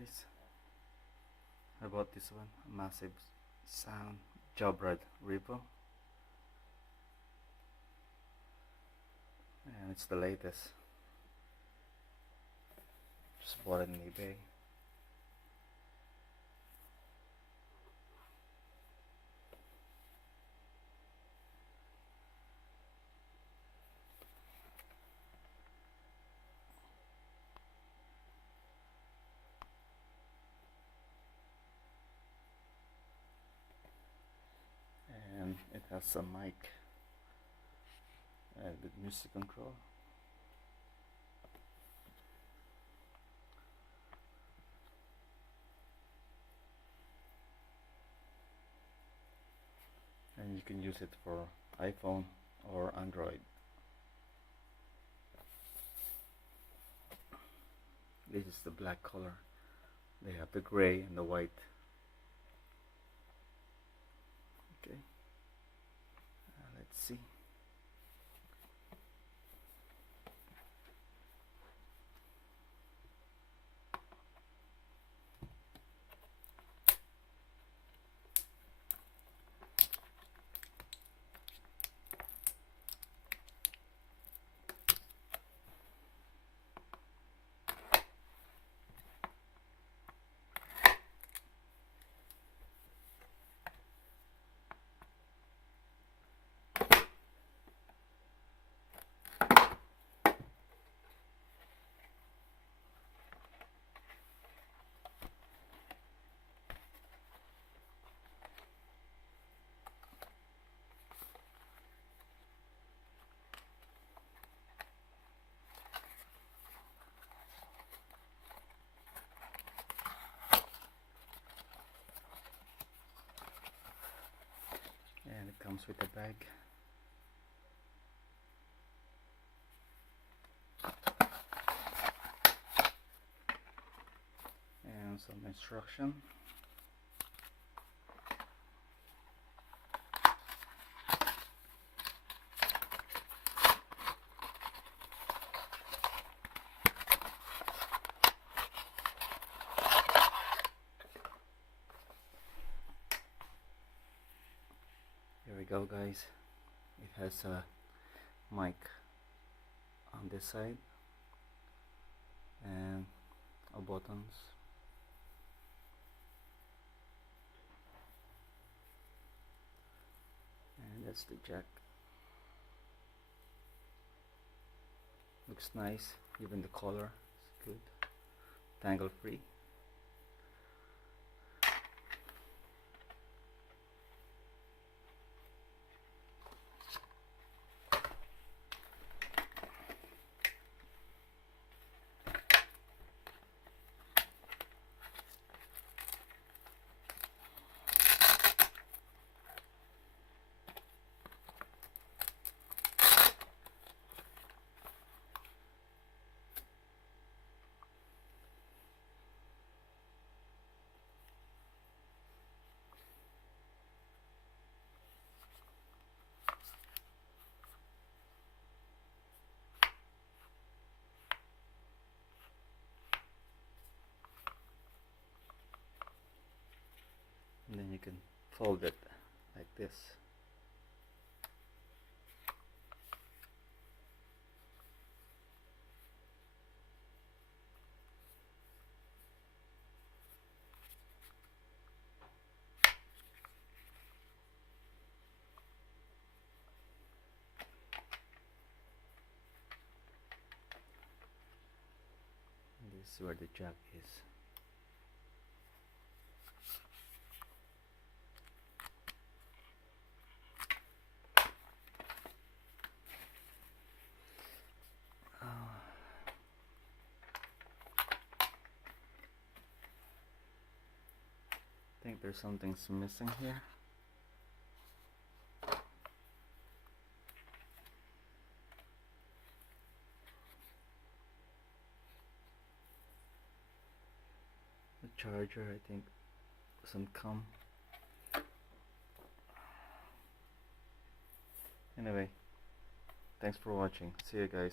guys, how about this one? Massive sound, Jabra Revo, and it's the latest. Just bought it on eBay. And it has some mic with music control. And you can use it for iPhone or Android. This is the black color. They have the gray and the white. Okay, let's see. And it comes with a bag. And some instruction. Here we go, guys. It has a mic on this side and buttons. And that's the jack. Looks nice, even the color is good. Tangle free. And then you can fold it like this. And this is where the jack is. I think there's something missing here. The charger, I think, doesn't come. Anyway, thanks for watching. See you guys.